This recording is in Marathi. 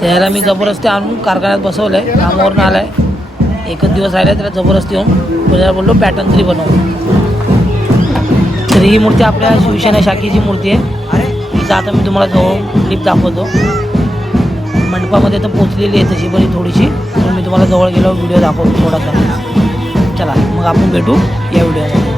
त्याला मी जबरदस्ती आणून कारखान्यात बसवलं आहे. कामावरून आला आहे, एकच दिवस राहिला आहे, त्याला जबरदस्ती येऊन पुण्याला बोललो पॅटर्न तरी बनव. तर ही मूर्ती आपल्या शिवसेना शाखेची मूर्ती आहे. हिचं आता मी तुम्हाला जवळ क्लिप दाखवतो. मंडपामध्ये तर पोचलेली आहे तशी बरी थोडीशी, पण मी तुम्हाला जवळ गेल्यावर व्हिडिओ दाखवतो थोडासा. चला मग आपण भेटू या व्हिडिओमध्ये.